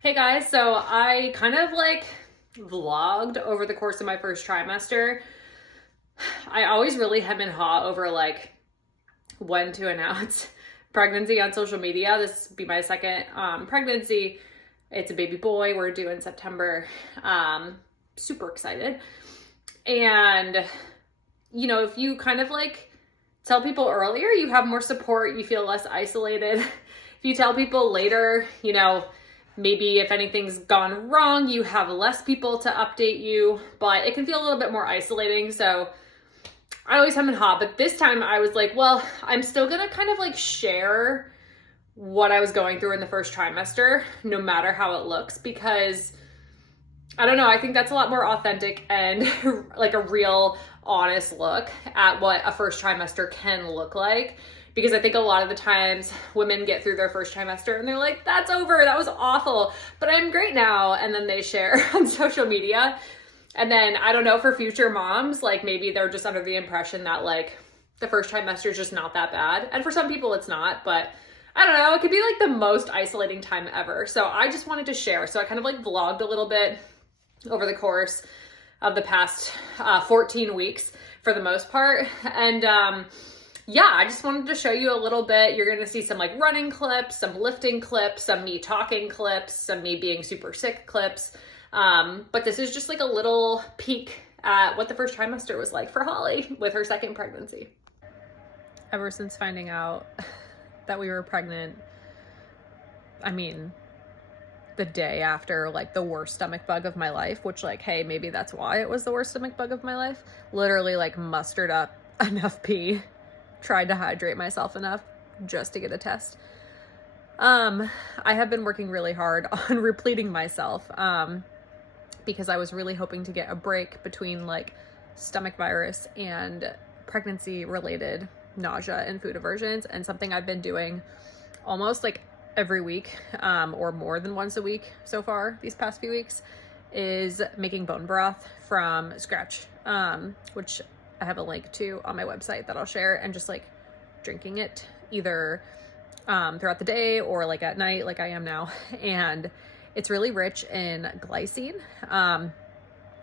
Hey guys, so I kind of like vlogged over the course of my first trimester. I always really hem and haw over like when to announce pregnancy on social media. This will be my second pregnancy. It's a baby boy. We're due in September. Super excited. And if you kind of like tell people earlier, you have more support, you feel less isolated. If you tell people later, maybe if anything's gone wrong, you have less people to update you, but it can feel a little bit more isolating. So I always hem and haw, but this time I was like, well, I'm still gonna kind of like share what I was going through in the first trimester, no matter how it looks, because I don't know, I think that's a lot more authentic and like a real honest look at what a first trimester can look like. Because I think a lot of the times women get through their first trimester and they're like, that's over, that was awful, but I'm great now. And then they share on social media. And then I don't know, for future moms, like maybe they're just under the impression that like the first trimester is just not that bad. And for some people it's not, but I don't know, it could be like the most isolating time ever. So I just wanted to share. So I kind of like vlogged a little bit over the course of the past 14 weeks for the most part. And yeah, I just wanted to show you a little bit. You're going to see some like running clips, some lifting clips, some me talking clips, some me being super sick clips. But this is just like a little peek at what the first trimester was like for Holly with her second pregnancy. Ever since finding out that we were pregnant, I mean, the day after like the worst stomach bug of my life, which like, hey, maybe that's why it was the worst stomach bug of my life, literally like mustered up enough pee, tried to hydrate myself enough just to get a test. I have been working really hard on repleting myself because I was really hoping to get a break between like stomach virus and pregnancy related nausea and food aversions, and something I've been doing almost like every week or more than once a week so far these past few weeks is making bone broth from scratch, which I have a link to on my website that I'll share, and just like drinking it either throughout the day or like at night like I am now. And it's really rich in glycine,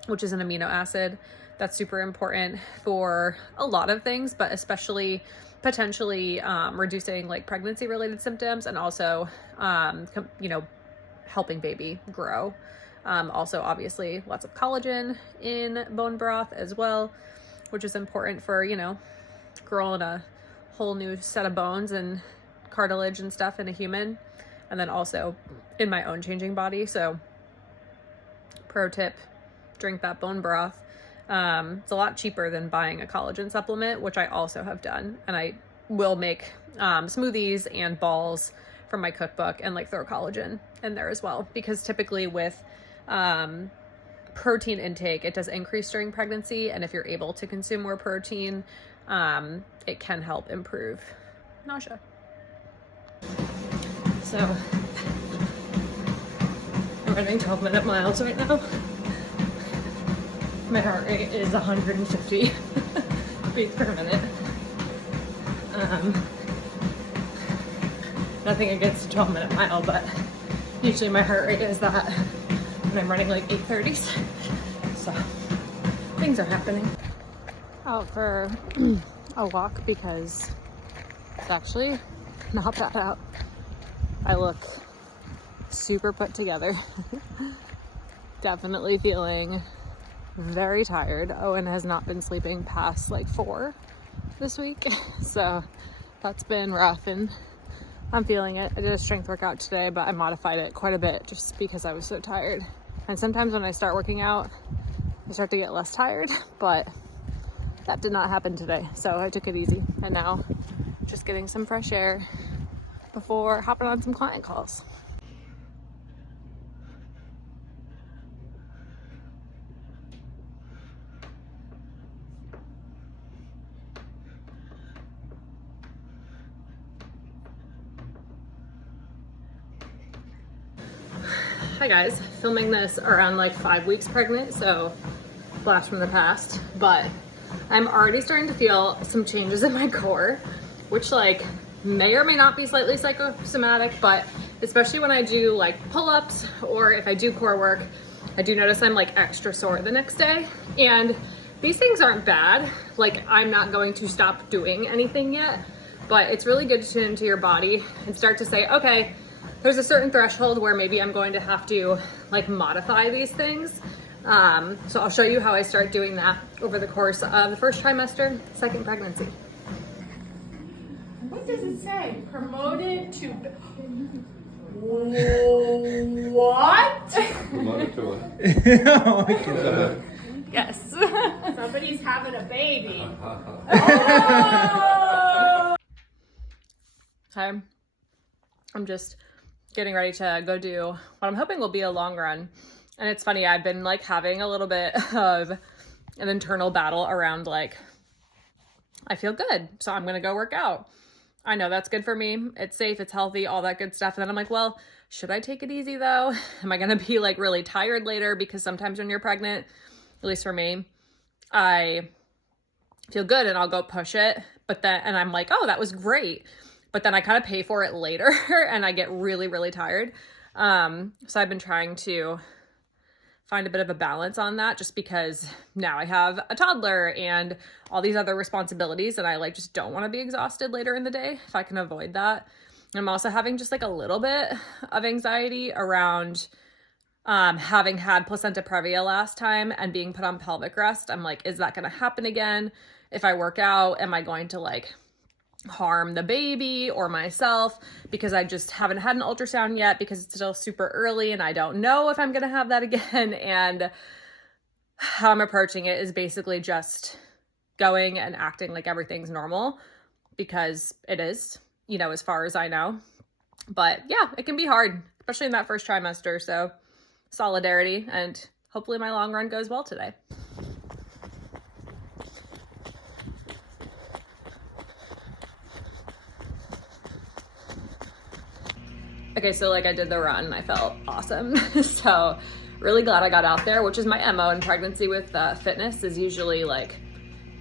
which is an amino acid that's super important for a lot of things, but especially potentially reducing like pregnancy related symptoms, and also helping baby grow. Also obviously lots of collagen in bone broth as well, which is important for growing a whole new set of bones and cartilage and stuff in a human, and then also in my own changing body. So pro tip, drink that bone broth. It's a lot cheaper than buying a collagen supplement, which I also have done, and I will make smoothies and balls from my cookbook and like throw collagen in there as well, because typically with protein intake, it does increase during pregnancy, and if you're able to consume more protein, it can help improve nausea. So I'm running 12-minute miles right now. My heart rate is 150 beats per minute. Nothing against a 12-minute mile, but usually my heart rate is that when I'm running like 8:30s. So things are happening. Out for a walk because it's actually not that out. I look super put together. Definitely feeling very tired. Owen has not been sleeping past like 4 this week, so that's been rough, and I'm feeling it. I did a strength workout today, but I modified it quite a bit just because I was so tired. And sometimes when I start working out, I start to get less tired, but that did not happen today, so I took it easy. And now just getting some fresh air before hopping on some client calls. Hi guys, filming this around like 5 weeks pregnant, so blast from the past, but I'm already starting to feel some changes in my core, which like may or may not be slightly psychosomatic, but especially when I do like pull-ups or if I do core work, I do notice I'm like extra sore the next day. And these things aren't bad. Like, I'm not going to stop doing anything yet, but it's really good to tune into your body and start to say, okay, there's a certain threshold where maybe I'm going to have to like modify these things. So I'll show you how I start doing that over the course of the first trimester, second pregnancy. What does it say? Promoted to... What? Promoted to what? Yes. Somebody's having a baby. Oh! Hi. I'm just getting ready to go do what I'm hoping will be a long run. And it's funny, I've been like having a little bit of an internal battle around like, I feel good, so I'm gonna go work out. I know that's good for me. It's safe, it's healthy, all that good stuff. And then I'm like, well, should I take it easy though? Am I gonna be like really tired later? Because sometimes when you're pregnant, at least for me, I feel good and I'll go push it. But then, and I'm like, oh, that was great. But then I kind of pay for it later and I get really, really tired. So I've been trying to find a bit of a balance on that just because now I have a toddler and all these other responsibilities and I like just don't want to be exhausted later in the day if I can avoid that. I'm also having just like a little bit of anxiety around having had placenta previa last time and being put on pelvic rest. I'm like, is that going to happen again? If I work out, am I going to like harm the baby or myself? Because I just haven't had an ultrasound yet because it's still super early and I don't know if I'm going to have that again. And how I'm approaching it is basically just going and acting like everything's normal because it is, you know, as far as I know. But yeah, it can be hard, especially in that first trimester. So solidarity, and hopefully my long run goes well today. Okay, so like I did the run, I felt awesome. So really glad I got out there, which is my MO in pregnancy with fitness, is usually like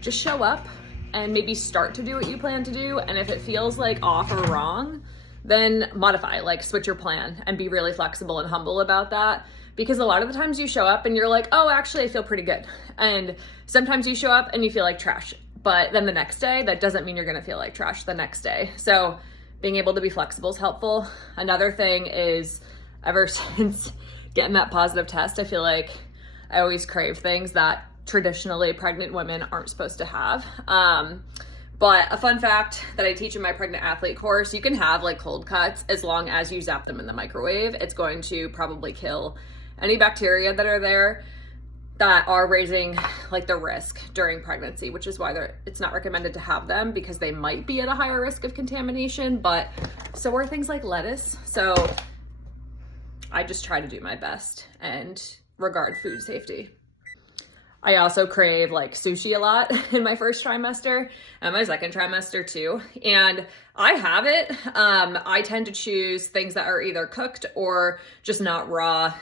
just show up and maybe start to do what you plan to do. And if it feels like off or wrong, then modify, like switch your plan and be really flexible and humble about that. Because a lot of the times you show up and you're like, oh, actually I feel pretty good. And sometimes you show up and you feel like trash. But then the next day, that doesn't mean you're gonna feel like trash the next day. So being able to be flexible is helpful. Another thing is, ever since getting that positive test, I feel like I always crave things that traditionally pregnant women aren't supposed to have. But a fun fact that I teach in my pregnant athlete course, you can have like cold cuts as long as you zap them in the microwave. It's going to probably kill any bacteria that are there that are raising like the risk during pregnancy, which is why it's not recommended to have them, because they might be at a higher risk of contamination, but so are things like lettuce. So I just try to do my best and regard food safety. I also crave like sushi a lot in my first trimester and my second trimester too. And I have it. I tend to choose things that are either cooked or just not raw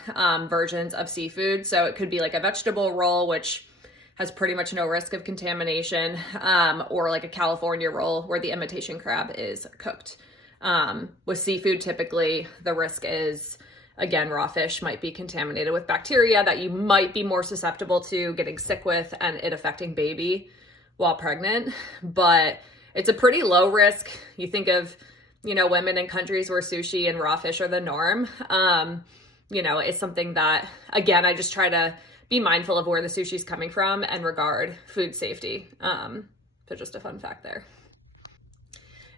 versions of seafood. So it could be like a vegetable roll, which has pretty much no risk of contamination, or like a California roll where the imitation crab is cooked. With seafood, typically the risk is, again, raw fish might be contaminated with bacteria that you might be more susceptible to getting sick with and it affecting baby while pregnant. But it's a pretty low risk. You think of, you know, women in countries where sushi and raw fish are the norm. You know, it's something that, again, I just try to be mindful of where the sushi's coming from and regard food safety. So just a fun fact there.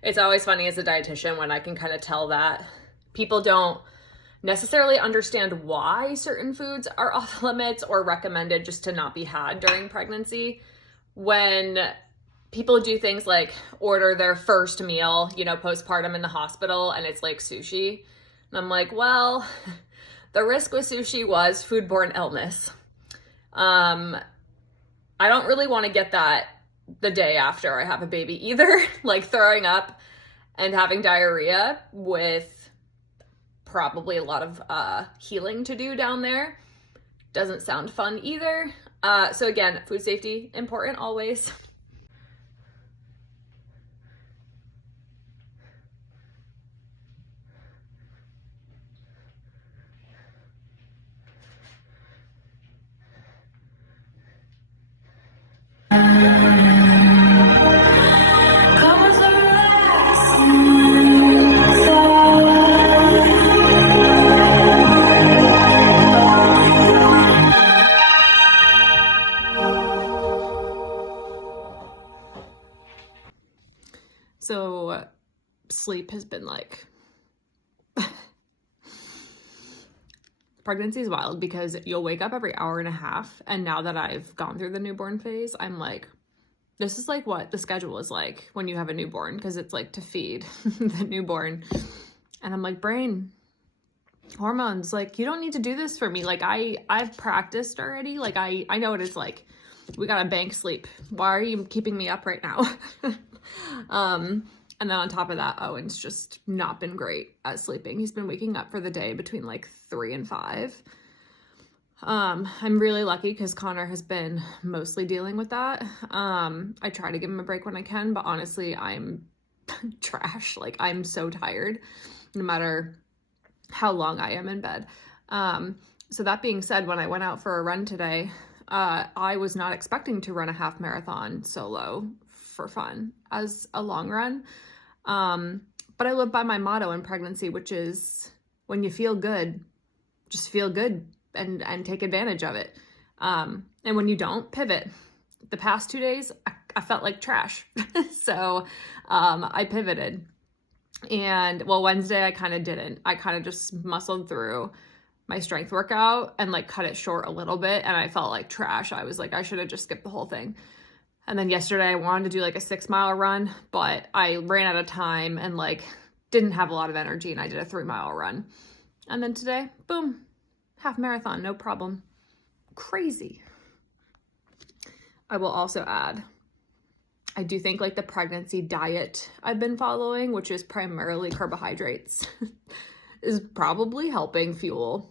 It's always funny as a dietitian when I can kind of tell that people don't necessarily understand why certain foods are off limits or recommended just to not be had during pregnancy. When people do things like order their first meal, you know, postpartum in the hospital, and it's like sushi. And I'm like, well, the risk with sushi was foodborne illness. I don't really want to get that the day after I have a baby either, like throwing up and having diarrhea with probably a lot of healing to do down there. Doesn't sound fun either. So again, food safety, important always. sleep has been like, pregnancy is wild because you'll wake up every hour and a half. And now that I've gone through the newborn phase, I'm like, this is like what the schedule is like when you have a newborn, because it's like to feed the newborn. And I'm like, brain, hormones, like, you don't need to do this for me. Like, I've practiced already. Like, I know what it's like. We got to bank sleep. Why are you keeping me up right now? And then on top of that, Owen's just not been great at sleeping. He's been waking up for the day between like 3 and 5. I'm really lucky because Connor has been mostly dealing with that. I try to give him a break when I can, but honestly, I'm trash. Like, I'm so tired no matter how long I am in bed. So that being said, when I went out for a run today, I was not expecting to run a half marathon solo for fun as a long run. But I live by my motto in pregnancy, which is when you feel good, just feel good and take advantage of it. And when you don't, pivot. The past 2 days, I felt like trash. So, I pivoted. And well, Wednesday, I kind of didn't. I kind of just muscled through my strength workout and like cut it short a little bit. And I felt like trash. I was like, I should have just skipped the whole thing. And then yesterday I wanted to do like a 6-mile run, but I ran out of time and like didn't have a lot of energy, and I did a 3-mile run. And then today, boom, half marathon, no problem. Crazy. I will also add, I do think like the pregnancy diet I've been following, which is primarily carbohydrates, is probably helping fuel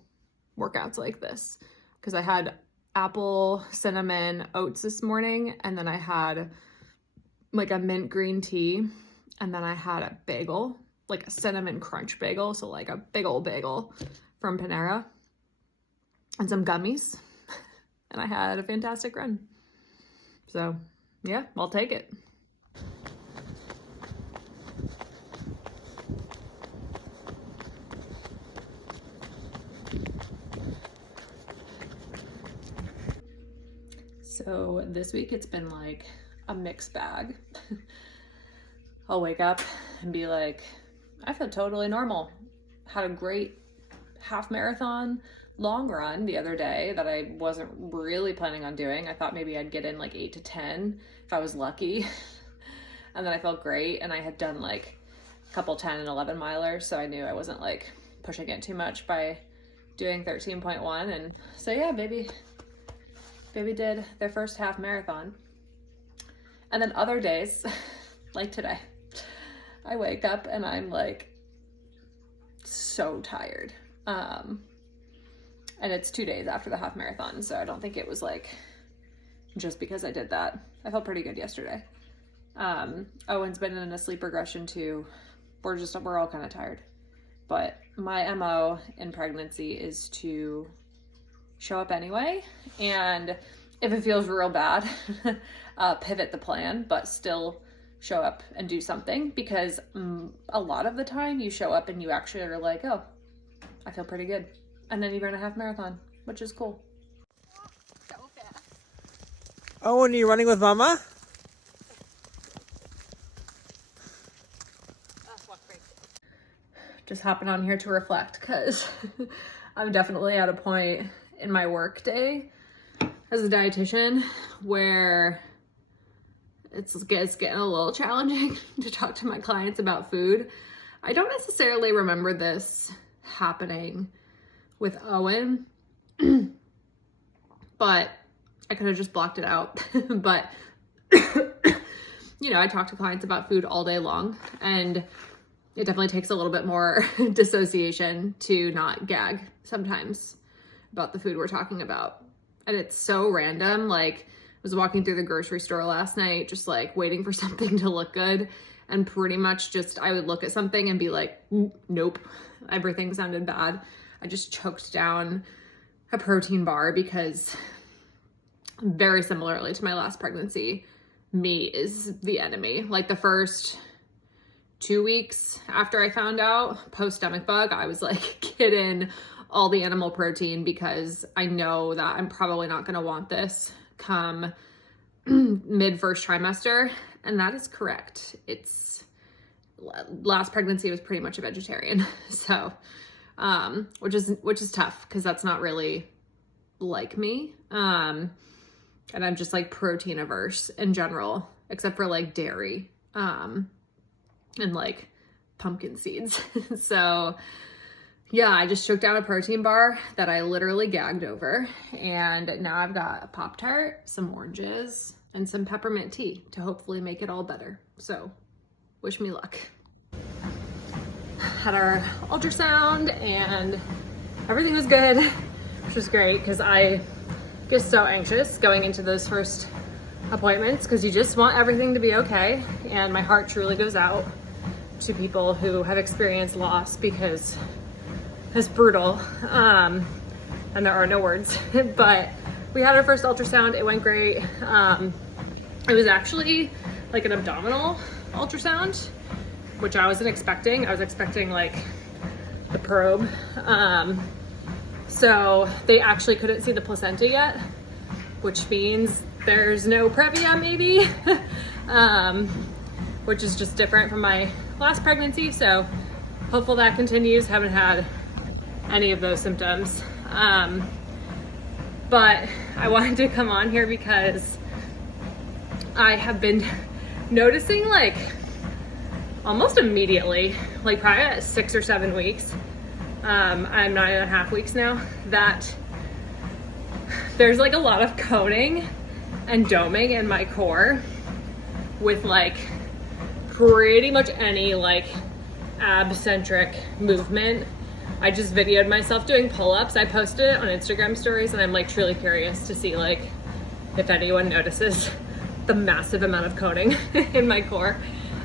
workouts like this. Because I had apple, cinnamon, oats this morning, and then I had like a mint green tea, and then I had a bagel, like a cinnamon crunch bagel, so like a big old bagel from Panera, and some gummies, and I had a fantastic run. So yeah, I'll take it. So this week it's been like a mixed bag. I'll wake up and be like, I feel totally normal. Had a great half marathon long run the other day that I wasn't really planning on doing. I thought maybe I'd get in like 8 to 10 if I was lucky. And then I felt great, and I had done like a couple 10 and 11 milers, so I knew I wasn't like pushing it too much by doing 13.1. And so yeah, baby did their first half marathon. And then other days, like today, I wake up and I'm like so tired. And it's 2 days after the half marathon, so I don't think it was like just because I did that. I felt pretty good yesterday. Owen's been in a sleep regression too. We're all kind of tired. But my MO in pregnancy is to show up anyway, and if it feels real bad, pivot the plan, but still show up and do something, because a lot of the time you show up and you actually are like, oh, I feel pretty good. And then you run a half marathon, which is cool. So fast. Oh, and you're running with Mama? Just hopping on here to reflect, because I'm definitely at a point in my work day as a dietitian where it's getting a little challenging to talk to my clients about food. I don't necessarily remember this happening with Owen, but I could have just blocked it out. But, you know, I talk to clients about food all day long, and it definitely takes a little bit more dissociation to not gag sometimes about the food we're talking about. And it's so random. Like, I was walking through the grocery store last night, just like waiting for something to look good. And pretty much just, I would look at something and be like, nope, everything sounded bad. I just choked down a protein bar because, very similarly to my last pregnancy, meat is the enemy. Like the first 2 weeks after I found out, post stomach bug, I was like, get in all the animal protein, because I know that I'm probably not going to want this come mid first trimester. And that is correct. It's last pregnancy was pretty much a vegetarian. So, which is tough because that's not really like me. And I'm just like protein averse in general, except for like dairy, and like pumpkin seeds. So yeah, I just choked down a protein bar that I literally gagged over. And now I've got a Pop-Tart, some oranges, and some peppermint tea to hopefully make it all better. So wish me luck. Had our ultrasound and everything was good, which was great because I get so anxious going into those first appointments because you just want everything to be okay. And my heart truly goes out to people who have experienced loss because it's brutal, and there are no words. But we had our first ultrasound. It went great. It was actually like an abdominal ultrasound, which I wasn't expecting. I was expecting like the probe. So they actually couldn't see the placenta yet, which means there's no previa maybe, which is just different from my last pregnancy. So hopeful that continues. Haven't had any of those symptoms. But I wanted to come on here because I have been noticing like almost immediately, like probably at 6 or 7 weeks, I'm 9.5 weeks now, that there's like a lot of coning and doming in my core with like pretty much any like ab-centric movement. I just videoed myself doing pull-ups. I posted it on Instagram stories, and I'm like truly curious to see like if anyone notices the massive amount of coning in my core.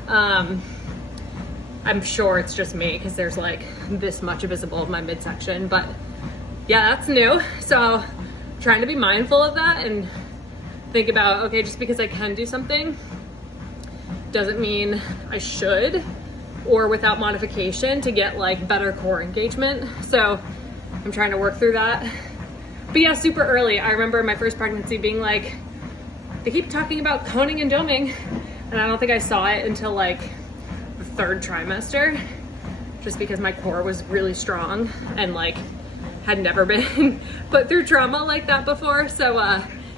I'm sure it's just me because there's like this much visible of my midsection, but yeah, that's new. So trying to be mindful of that and think about, okay, just because I can do something doesn't mean I should, or without modification to get like better core engagement. So I'm trying to work through that. But yeah, super early. I remember my first pregnancy being like, they keep talking about coning and doming, and I don't think I saw it until like the 3rd trimester, just because my core was really strong and like had never been put through trauma like that before. So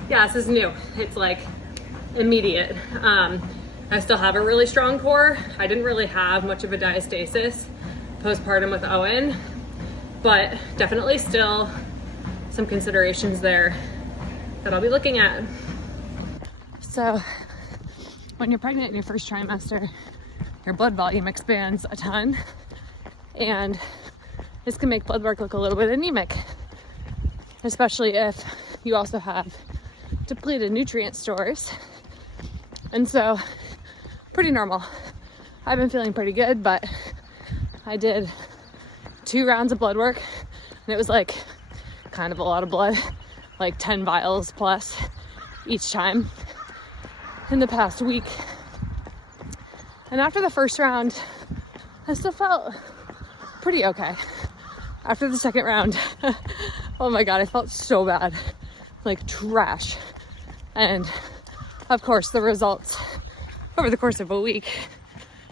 yeah, this is new. It's like immediate. I still have a really strong core. I didn't really have much of a diastasis postpartum with Owen, but definitely still some considerations there that I'll be looking at. So when you're pregnant in your first trimester, your blood volume expands a ton, and this can make blood work look a little bit anemic, especially if you also have depleted nutrient stores. And so pretty normal. I've been feeling pretty good, but I did 2 rounds of blood work, and it was like kind of a lot of blood, like 10 vials plus each time in the past week. And after the first round, I still felt pretty okay. After the second round, oh my God, I felt so bad, like trash. And of course, the results over the course of a week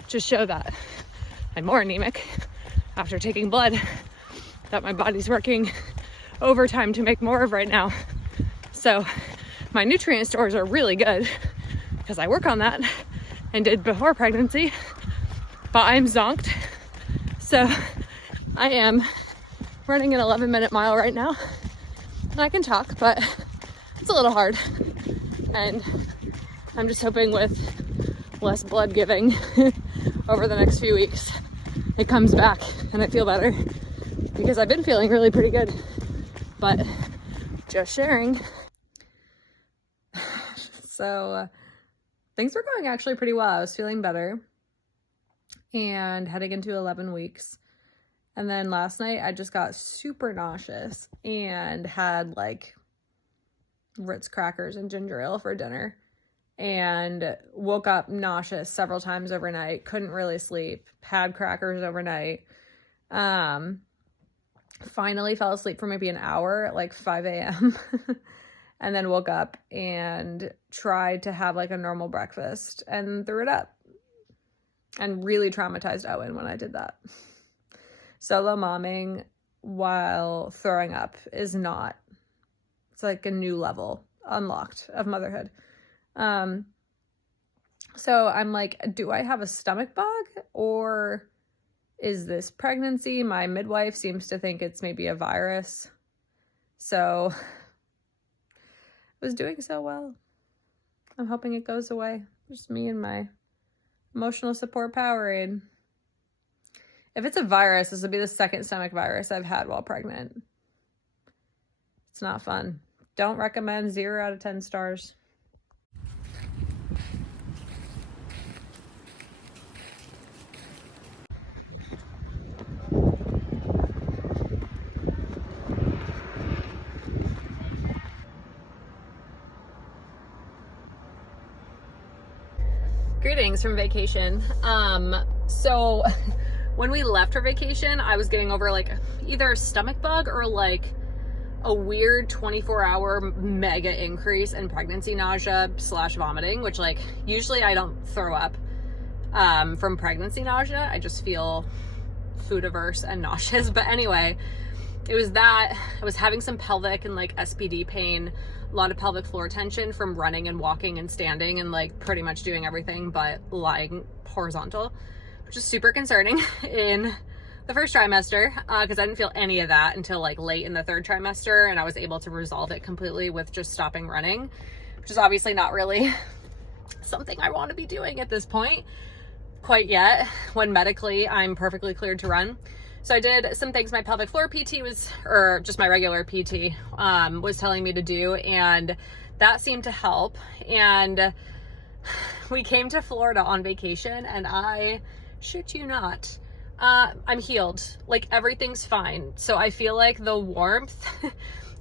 just show that I'm more anemic after taking blood that my body's working overtime to make more of right now. So my nutrient stores are really good because I work on that and did before pregnancy, but I'm zonked. So I am running an 11-minute mile right now, and I can talk, but it's a little hard. And I'm just hoping with less blood giving over the next few weeks, it comes back and I feel better, because I've been feeling really pretty good, but just sharing. So things were going actually pretty well. I was feeling better and heading into 11 weeks. And then last night I just got super nauseous and had like Ritz crackers and ginger ale for dinner, and woke up nauseous several times overnight, couldn't really sleep, had crackers overnight. Finally fell asleep for maybe an hour at like 5 a.m. and then woke up and tried to have like a normal breakfast and threw it up. and really traumatized Owen when I did that. Solo momming while throwing up is not, it's like a new level unlocked of motherhood. So I'm like, do I have a stomach bug, or is this pregnancy? My midwife seems to think it's maybe a virus. So I was doing so well. I'm hoping it goes away. Just me and my emotional support Powerade. If it's a virus, this will be the second stomach virus I've had while pregnant. It's not fun. Don't recommend. 0 out of 10 stars. Greetings from vacation. So when we left for vacation, I was getting over like either a stomach bug or like a weird 24-hour mega increase in pregnancy nausea / vomiting, which like usually I don't throw up from pregnancy nausea. I just feel food averse and nauseous. But anyway, it was that I was having some pelvic and like SPD pain, a lot of pelvic floor tension from running and walking and standing and like pretty much doing everything but lying horizontal, which is super concerning in the first trimester, because I didn't feel any of that until like late in the third trimester, and I was able to resolve it completely with just stopping running, which is obviously not really something I want to be doing at this point quite yet, when medically I'm perfectly cleared to run. So I did some things my pelvic floor PT was, or just my regular PT, was telling me to do, and that seemed to help. And we came to Florida on vacation, and I shit you not, I'm healed. Like everything's fine. So I feel like the warmth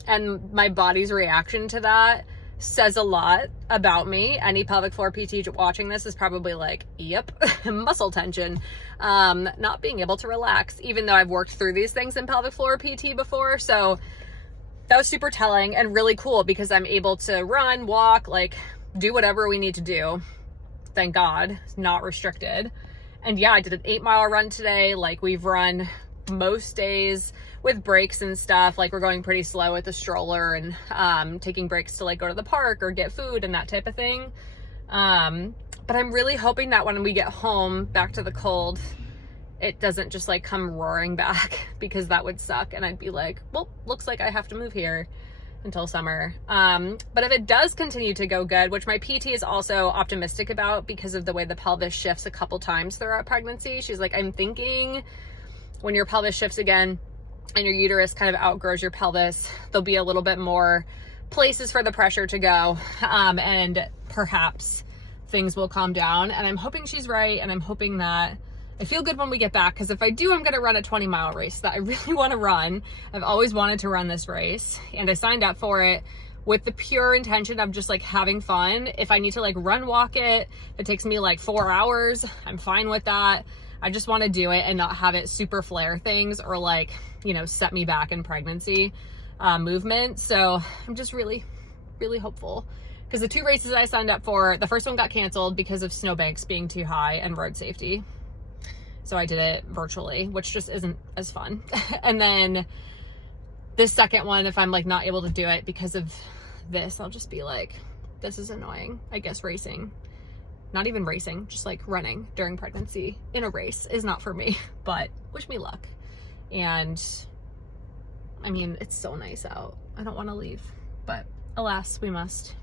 and my body's reaction to that says a lot about me. Any pelvic floor PT watching this is probably like, yep, muscle tension, not being able to relax, even though I've worked through these things in pelvic floor PT before. So that was super telling and really cool, because I'm able to run, walk, like do whatever we need to do. Thank God, it's not restricted. And yeah, I did an 8-mile run today. Like we've run most days with breaks and stuff. Like we're going pretty slow with the stroller and taking breaks to like go to the park or get food and that type of thing. But I'm really hoping that when we get home back to the cold, it doesn't just like come roaring back, because that would suck. And I'd be like, well, looks like I have to move here until summer. But if it does continue to go good, which my PT is also optimistic about because of the way the pelvis shifts a couple times throughout pregnancy. She's like, I'm thinking when your pelvis shifts again and your uterus kind of outgrows your pelvis, there'll be a little bit more places for the pressure to go. And perhaps things will calm down. And I'm hoping she's right. And I'm hoping that I feel good when we get back, because if I do, I'm going to run a 20-mile race that I really want to run. I've always wanted to run this race, and I signed up for it with the pure intention of just like having fun. If I need to like run, walk it, it takes me like 4 hours, I'm fine with that. I just want to do it and not have it super flare things or like, you know, set me back in pregnancy movement. So I'm just really, really hopeful, because the 2 races I signed up for, the first one got canceled because of snowbanks being too high and road safety. So I did it virtually, which just isn't as fun. And then this second one, if I'm like not able to do it because of this, I'll just be like, this is annoying. I guess racing, not even racing, just like running during pregnancy in a race is not for me, but wish me luck. And I mean, it's so nice out. I don't want to leave, but alas, we must.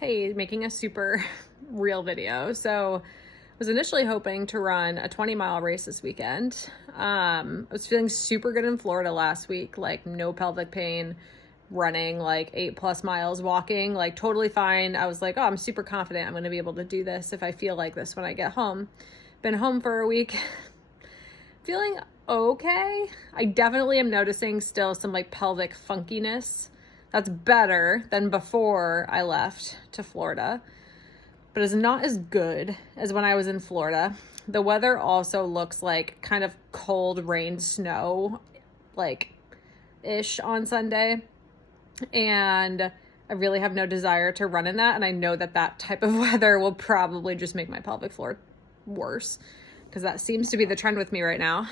Hey, making a super real video. So I was initially hoping to run a 20-mile race this weekend. I was feeling super good in Florida last week, like no pelvic pain, running like 8+ miles, walking, like totally fine. I was like, oh, I'm super confident I'm going to be able to do this if I feel like this when I get home. Been home for a week, feeling okay. I definitely am noticing still some like pelvic funkiness. That's better than before I left to Florida, but it's not as good as when I was in Florida. The weather also looks like kind of cold rain, snow, like ish on Sunday. And I really have no desire to run in that. And I know that that type of weather will probably just make my pelvic floor worse, because that seems to be the trend with me right now.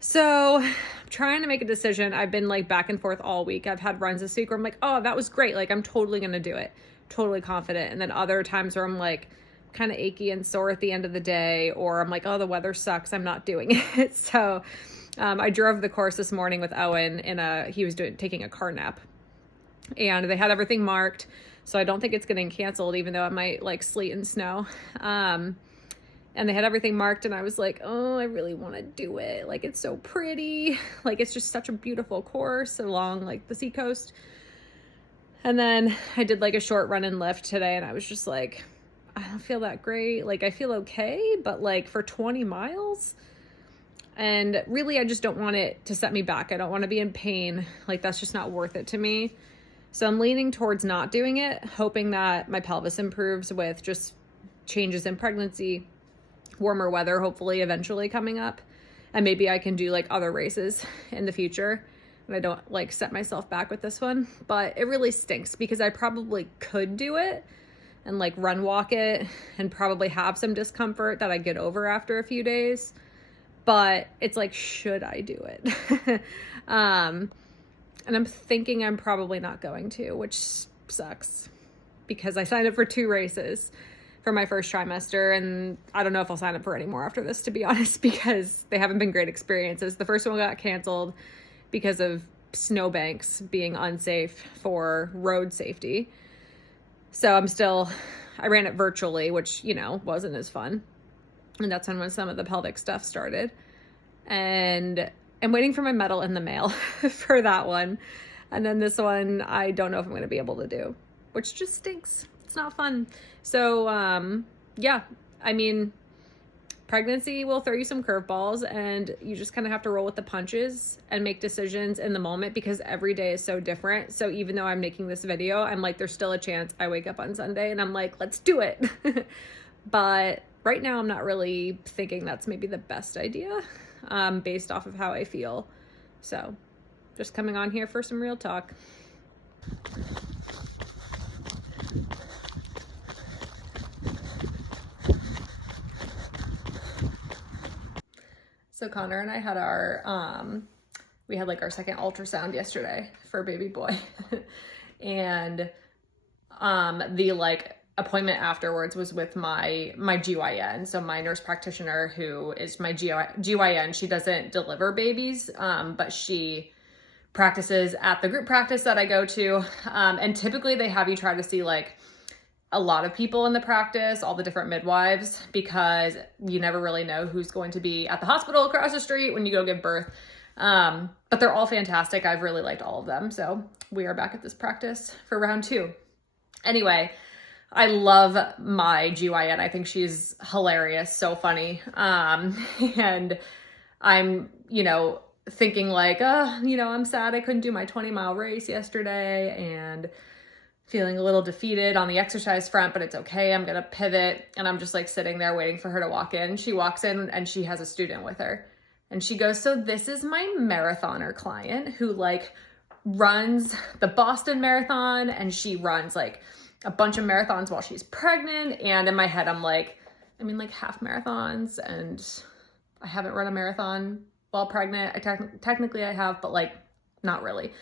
So I'm trying to make a decision. I've been like back and forth all week. I've had runs this week where I'm like, oh, that was great. Like, I'm totally going to do it. Totally confident. And then other times where I'm like kind of achy and sore at the end of the day, or I'm like, oh, the weather sucks, I'm not doing it. So I drove the course this morning with Owen he was taking a car nap, and they had everything marked. So I don't think it's getting canceled, even though it might like sleet and snow. And they had everything marked, and I was like, oh, I really want to do it. Like, it's so pretty. Like, it's just such a beautiful course along like the seacoast. And then I did like a short run and lift today, and I was just like, I don't feel that great. Like, I feel okay, but like for 20 miles. And really, I just don't want it to set me back. I don't want to be in pain. Like, that's just not worth it to me. So I'm leaning towards not doing it, hoping that my pelvis improves with just changes in pregnancy, warmer weather, hopefully eventually coming up. And maybe I can do like other races in the future, and I don't like set myself back with this one. But it really stinks because I probably could do it and like run walk it and probably have some discomfort that I get over after a few days. But it's like, should I do it? And I'm thinking I'm probably not going to, which sucks because I signed up for 2 races for my first trimester, and I don't know if I'll sign up for any more after this, to be honest, because they haven't been great experiences. The first one got canceled because of snowbanks being unsafe for road safety. So I ran it virtually, which, you know, wasn't as fun. And that's when some of the pelvic stuff started. And I'm waiting for my medal in the mail for that one. And then this one, I don't know if I'm going to be able to do, which just stinks. It's not fun. So, yeah, I mean, pregnancy will throw you some curveballs, and you just kind of have to roll with the punches and make decisions in the moment, because every day is so different. So even though I'm making this video, I'm like, there's still a chance I wake up on Sunday and I'm like, let's do it. But right now I'm not really thinking that's maybe the best idea, based off of how I feel. So just coming on here for some real talk. So Connor and I had we had like our second ultrasound yesterday for baby boy. And the like appointment afterwards was with my GYN. So my nurse practitioner, who is my GYN, she doesn't deliver babies, but she practices at the group practice that I go to. And typically they have you try to see like a lot of people in the practice, all the different midwives, because you never really know who's going to be at the hospital across the street when you go give birth. But they're all fantastic. I've really liked all of them. So we are back at this practice for round 2. Anyway, I love my GYN. I think she's hilarious, so funny. And I'm, thinking like, I'm sad I couldn't do my 20-mile race yesterday, and feeling a little defeated on the exercise front, but it's okay. I'm going to pivot. And I'm just like sitting there waiting for her to walk in. She walks in and she has a student with her. And she goes, so this is my marathoner client who like runs the Boston Marathon, and she runs like a bunch of marathons while she's pregnant. And in my head, I'm like, like half marathons, and I haven't run a marathon while pregnant. Technically I have, but like not really.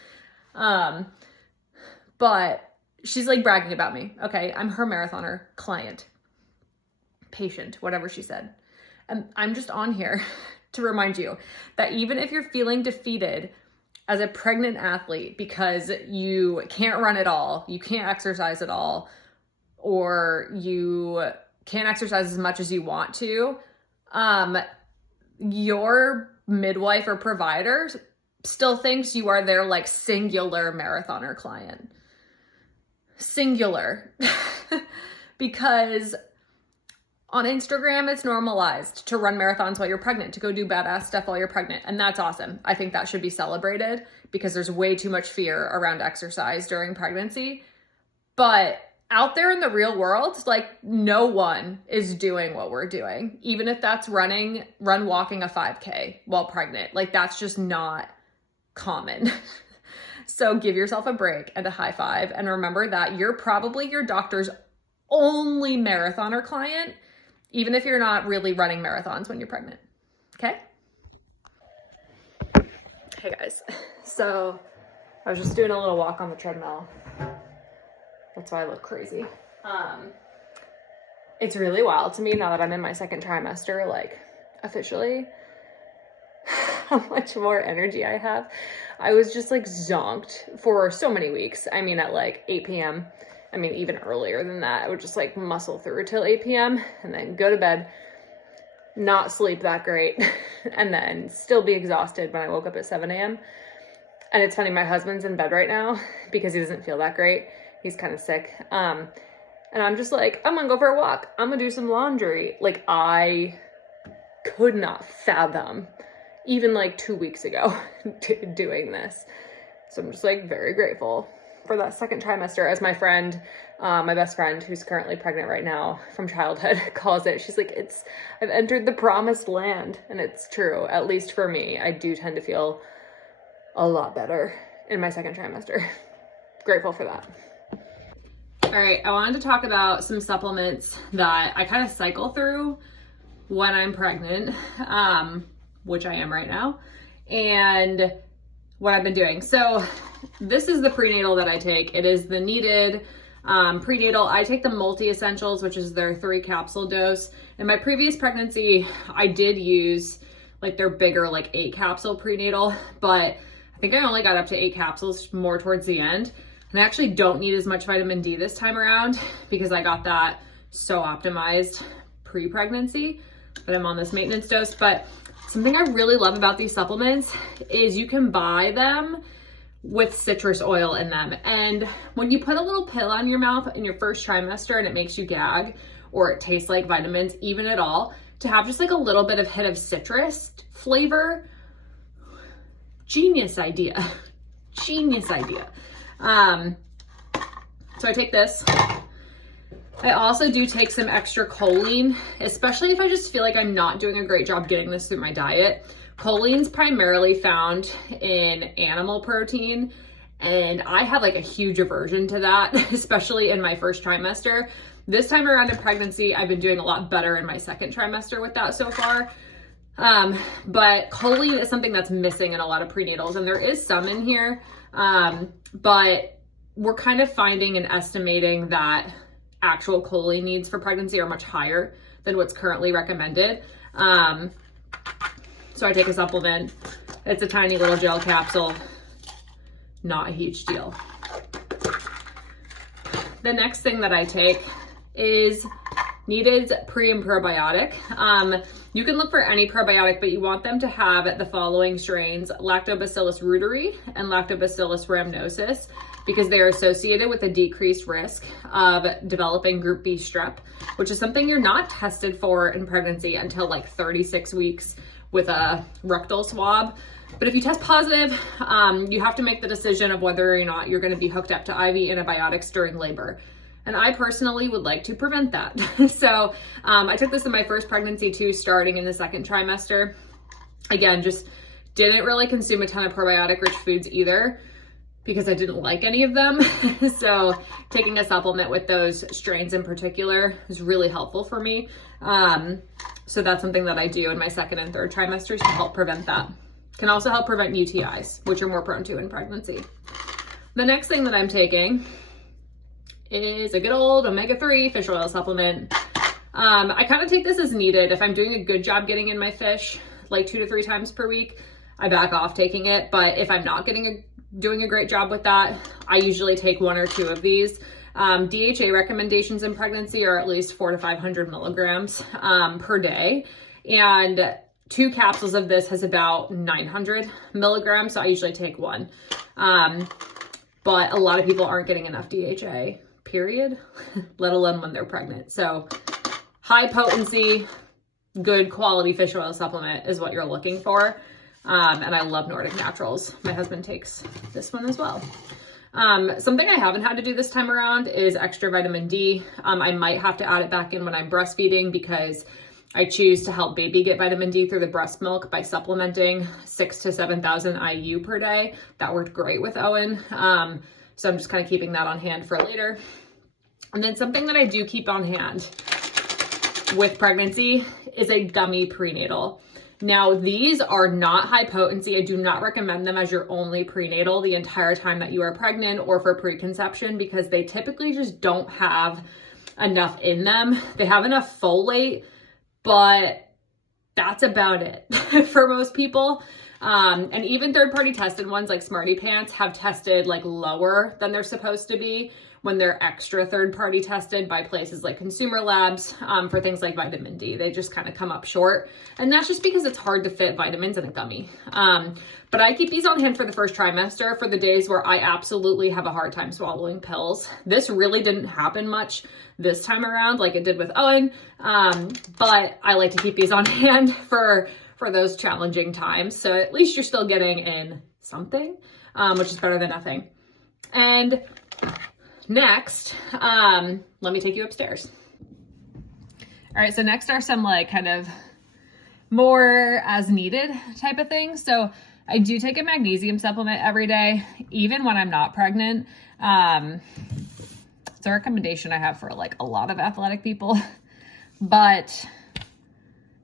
But she's like bragging about me. Okay, I'm her marathoner client, patient, whatever she said. And I'm just on here to remind you that even if you're feeling defeated as a pregnant athlete because you can't run at all, you can't exercise at all, or you can't exercise as much as you want to, your midwife or provider still thinks you are their like singular marathoner client. Singular. Because on Instagram, it's normalized to run marathons while you're pregnant, to go do badass stuff while you're pregnant. And that's awesome. I think that should be celebrated, because there's way too much fear around exercise during pregnancy. But out there in the real world, like no one is doing what we're doing. Even if that's run walking a 5K while pregnant. Like that's just not common. So give yourself a break and a high five, and remember that you're probably your doctor's only marathoner client, even if you're not really running marathons when you're pregnant. Okay? Hey guys, so I was just doing a little walk on the treadmill. That's why I look crazy. It's really wild to me now that I'm in my second trimester, like officially, how much more energy I have. I was just like zonked for so many weeks. I mean, at like 8 p.m. I mean, even earlier than that, I would just like muscle through till 8 p.m. and then go to bed, not sleep that great, and then still be exhausted when I woke up at 7 a.m. And it's funny, my husband's in bed right now because he doesn't feel that great. He's kind of sick. And I'm just like, I'm gonna go for a walk. I'm gonna do some laundry. Like, I could not fathom, even like 2 weeks ago, doing this. So I'm just like very grateful for that second trimester. As my friend, my best friend who's currently pregnant right now from childhood calls it, she's like, I've entered the promised land. And it's true, at least for me. I do tend to feel a lot better in my second trimester. Grateful for that. All right, I wanted to talk about some supplements that I kind of cycle through when I'm pregnant, which I am right now, and what I've been doing. So this is the prenatal that I take. It is the needed prenatal. I take the multi-essentials, which is their 3 capsule dose. In my previous pregnancy, I did use like their bigger, like 8 capsule prenatal, but I think I only got up to 8 capsules more towards the end. And I actually don't need as much vitamin D this time around because I got that so optimized pre-pregnancy, but I'm on this maintenance dose. But something I really love about these supplements is you can buy them with citrus oil in them. And when you put a little pill on your mouth in your first trimester and it makes you gag, or it tastes like vitamins even at all, to have just like a little bit of hit of citrus flavor, genius idea. Genius idea. So I take this. I also do take some extra choline, especially if I just feel like I'm not doing a great job getting this through my diet. Choline's primarily found in animal protein, and I have like a huge aversion to that, especially in my first trimester. This time around in pregnancy, I've been doing a lot better in my second trimester with that so far. But choline is something that's missing in a lot of prenatals, and there is some in here. But we're kind of finding and estimating that actual choline needs for pregnancy are much higher than what's currently recommended. So I take a supplement. It's a tiny little gel capsule, not a huge deal. The next thing that I take is Needed's pre and probiotic. You can look for any probiotic, but you want them to have the following strains: Lactobacillus reuteri and Lactobacillus rhamnosus, because they are associated with a decreased risk of developing group B strep, which is something you're not tested for in pregnancy until like 36 weeks with a rectal swab. But if you test positive, you have to make the decision of whether or not you're going to be hooked up to IV antibiotics during labor. And I personally would like to prevent that. So I took this in my first pregnancy too, starting in the second trimester. Again, just didn't really consume a ton of probiotic rich foods either, because I didn't like any of them. So taking a supplement with those strains in particular is really helpful for me. So that's something that I do in my second and third trimesters to help prevent that. Can also help prevent UTIs, which you're more prone to in pregnancy. The next thing that I'm taking is a good old omega-3 fish oil supplement. I kind of take this as needed. If I'm doing a good job getting in my fish, like 2 to 3 times per week, I back off taking it. But if I'm not doing a great job with that, I usually take 1 or 2 of these. DHA recommendations in pregnancy are at least 400 to 500 milligrams per day. And 2 capsules of this has about 900 milligrams. So I usually take 1. But a lot of people aren't getting enough DHA, period, let alone when they're pregnant. So high potency, good quality fish oil supplement is what you're looking for. And I love Nordic Naturals. My husband takes this one as well. Something I haven't had to do this time around is extra vitamin D. I might have to add it back in when I'm breastfeeding, because I choose to help baby get vitamin D through the breast milk by supplementing 6,000 to 7,000 IU per day. That worked great with Owen. So I'm just kind of keeping that on hand for later. And then something that I do keep on hand with pregnancy is a gummy prenatal. Now, these are not high potency. I do not recommend them as your only prenatal the entire time that you are pregnant or for preconception, because they typically just don't have enough in them. They have enough folate, but that's about it for most people. And even third-party tested ones like Smarty Pants have tested like lower than they're supposed to be when they're extra third-party tested by places like consumer labs for things like vitamin D. They just kind of come up short. And that's just because it's hard to fit vitamins in a gummy. But I keep these on hand for the first trimester for the days where I absolutely have a hard time swallowing pills. This really didn't happen much this time around like it did with Owen. But I like to keep these on hand for those challenging times. So at least you're still getting in something, which is better than nothing. And next, let me take you upstairs. All right, so next are some like kind of more as needed type of things. So I do take a magnesium supplement every day, even when I'm not pregnant. It's a recommendation I have for like a lot of athletic people, but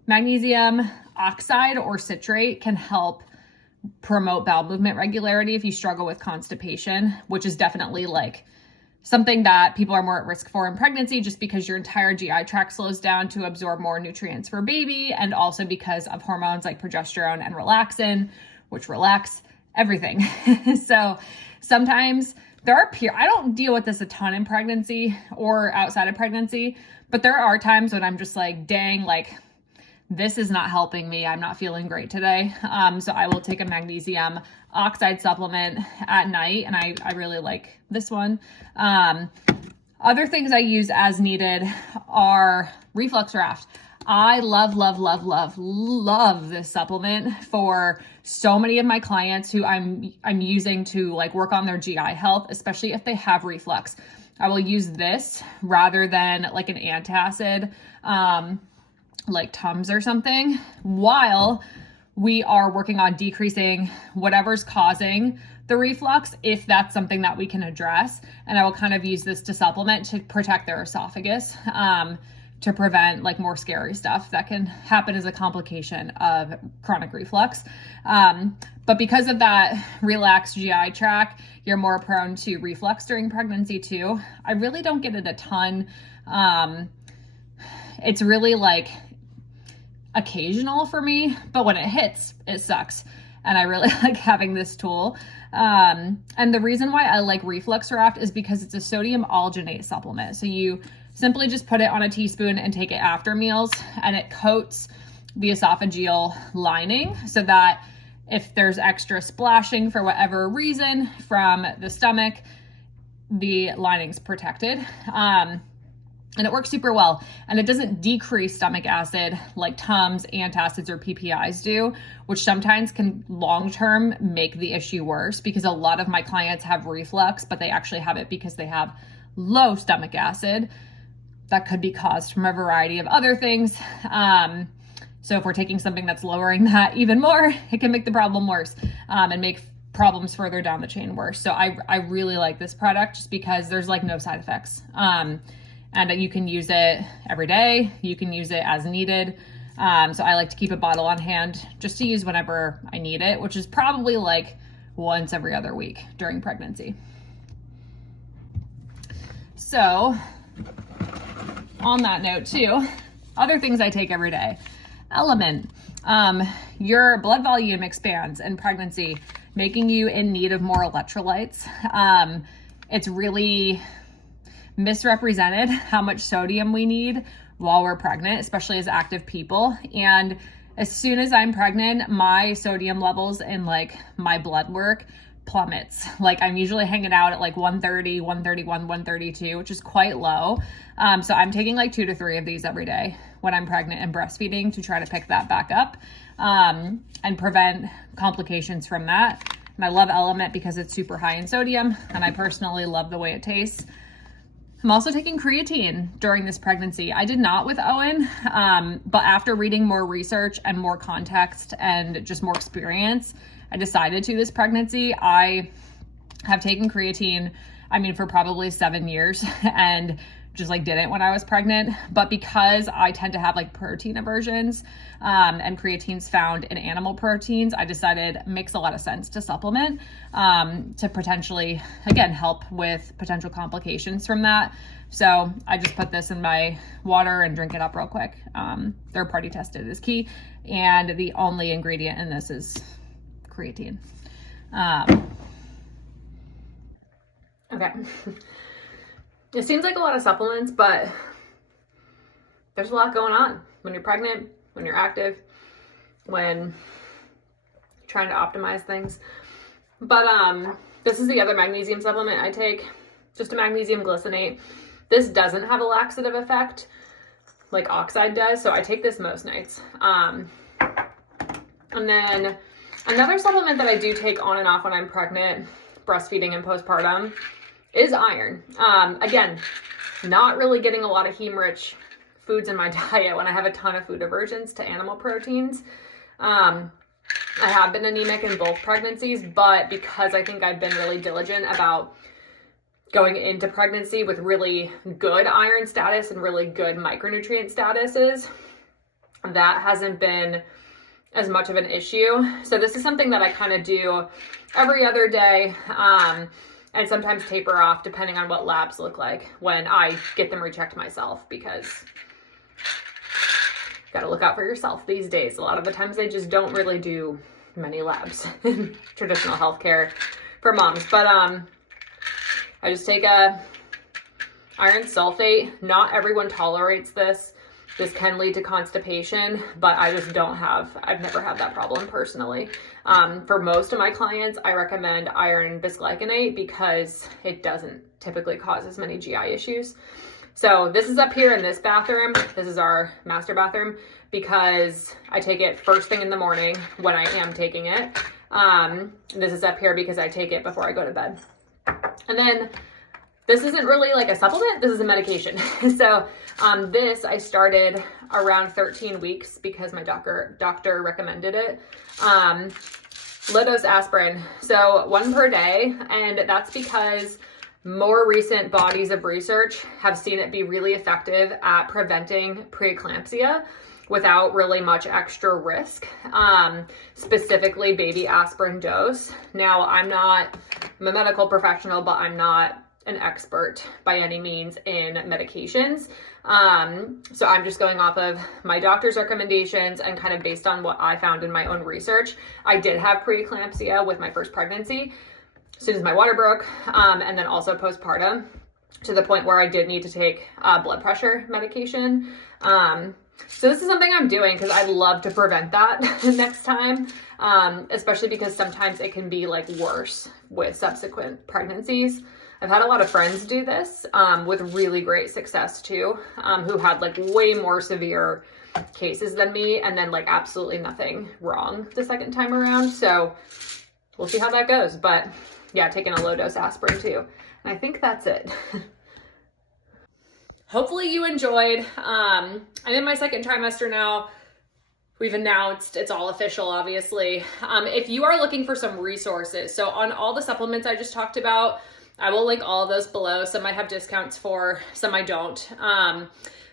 magnesium oxide or citrate can help promote bowel movement regularity if you struggle with constipation, which is definitely like something that people are more at risk for in pregnancy, just because your entire GI tract slows down to absorb more nutrients for baby, and also because of hormones like progesterone and relaxin, which relax everything. So sometimes there are I don't deal with this a ton in pregnancy or outside of pregnancy, but there are times when I'm just like, dang, like this is not helping me. I'm not feeling great today. So I will take a magnesium oxide supplement at night, and I really like this one. Other things I use as needed are Reflux Raft. I love this supplement for so many of my clients who I'm using to like work on their GI health, especially if they have reflux. I will use this rather than like an antacid, like Tums or something, while we are working on decreasing whatever's causing the reflux, if that's something that we can address. And I will kind of use this to supplement to protect their esophagus, to prevent like more scary stuff that can happen as a complication of chronic reflux. But because of that relaxed GI tract, you're more prone to reflux during pregnancy too. I really don't get it a ton. It's really like occasional for me, but when it hits, it sucks. And I really like having this tool. And the reason why I like Reflux Raft is because it's a sodium alginate supplement. So you simply just put it on a teaspoon and take it after meals, and it coats the esophageal lining so that if there's extra splashing for whatever reason from the stomach, the lining's protected. And it works super well. And it doesn't decrease stomach acid like Tums, antacids, or PPIs do, which sometimes can long-term make the issue worse, because a lot of my clients have reflux, but they actually have it because they have low stomach acid. That could be caused from a variety of other things. So if we're taking something that's lowering that even more, it can make the problem worse, and make problems further down the chain worse. So I really like this product just because there's like no side effects. And you can use it every day. You can use it as needed. So I like to keep a bottle on hand just to use whenever I need it, which is probably like once every other week during pregnancy. So on that note too, other things I take every day. Element. Your blood volume expands in pregnancy, making you in need of more electrolytes. It's really misrepresented how much sodium we need while we're pregnant, especially as active people. And as soon as I'm pregnant, my sodium levels in like my blood work plummets. Like I'm usually hanging out at like 130, 131, 132, which is quite low. So I'm taking like 2 to 3 of these every day when I'm pregnant and breastfeeding to try to pick that back up, and prevent complications from that. And I love Element because it's super high in sodium, and I personally love the way it tastes. I'm also taking creatine during this pregnancy. I did not with Owen, but after reading more research and more context and just more experience, I decided to this pregnancy. I have taken creatine, for probably 7 years and just like didn't when I was pregnant. But because I tend to have like protein aversions, and creatine's found in animal proteins, I decided it makes a lot of sense to supplement, to potentially, again, help with potential complications from that. So I just put this in my water and drink it up real quick. Third party tested is key. And the only ingredient in this is creatine. Okay. It seems like a lot of supplements, but there's a lot going on when you're pregnant, when you're active, when trying to optimize things. But this is the other magnesium supplement I take, just a magnesium glycinate. This doesn't have a laxative effect like Oxide does, so I take this most nights. And then another supplement that I do take on and off when I'm pregnant, breastfeeding and postpartum, is iron. Again, not really getting a lot of heme-rich foods in my diet when I have a ton of food aversions to animal proteins. I have been anemic in both pregnancies, but because I think I've been really diligent about going into pregnancy with really good iron status and really good micronutrient statuses, that hasn't been as much of an issue. So this is something that I kind of do every other day, and sometimes taper off depending on what labs look like when I get them rechecked myself, because you gotta look out for yourself these days. A lot of the times they just don't really do many labs in traditional healthcare for moms. But I just take a iron sulfate. Not everyone tolerates this. This can lead to constipation, but I just I've never had that problem personally. For most of my clients, I recommend iron bisglycinate because it doesn't typically cause as many GI issues. So this is up here in this bathroom. This is our master bathroom because I take it first thing in the morning when I am taking it. This is up here because I take it before I go to bed. And then this isn't really like a supplement, this is a medication. So this I started around 13 weeks because my doctor recommended it. Low-dose aspirin, so 1 per day, and that's because more recent bodies of research have seen it be really effective at preventing preeclampsia without really much extra risk, specifically baby aspirin dose. Now, I'm a medical professional, but I'm not an expert by any means in medications. So I'm just going off of my doctor's recommendations and kind of based on what I found in my own research. I did have preeclampsia with my first pregnancy as soon as my water broke, and then also postpartum to the point where I did need to take blood pressure medication. So this is something I'm doing because I'd love to prevent that next time, especially because sometimes it can be like worse with subsequent pregnancies. I've had a lot of friends do this with really great success too, who had like way more severe cases than me and then like absolutely nothing wrong the second time around. So we'll see how that goes. But yeah, taking a low dose aspirin too. And I think that's it. Hopefully you enjoyed. I'm in my second trimester now. We've announced, it's all official, obviously. If you are looking for some resources, so on all the supplements I just talked about, I will link all of those below. Some I have discounts for, some I don't.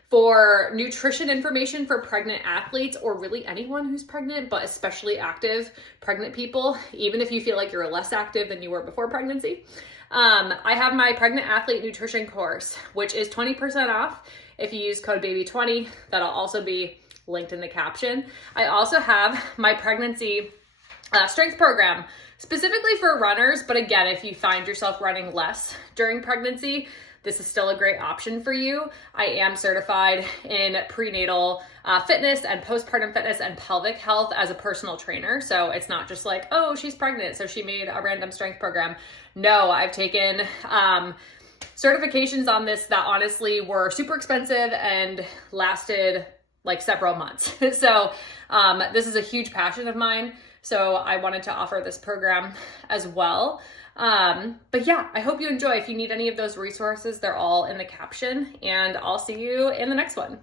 For nutrition information for pregnant athletes or really anyone who's pregnant, but especially active pregnant people, even if you feel like you're less active than you were before pregnancy. I have my pregnant athlete nutrition course, which is 20% off if you use code BABY20. That'll also be linked in the caption. I also have my pregnancy strength program, specifically for runners. But again, if you find yourself running less during pregnancy, this is still a great option for you. I am certified in prenatal fitness and postpartum fitness and pelvic health as a personal trainer. So it's not just like, oh, she's pregnant, so she made a random strength program. No, I've taken certifications on this that honestly were super expensive and lasted like several months. So this is a huge passion of mine. So I wanted to offer this program as well. But yeah, I hope you enjoy. If you need any of those resources, they're all in the caption, and I'll see you in the next one.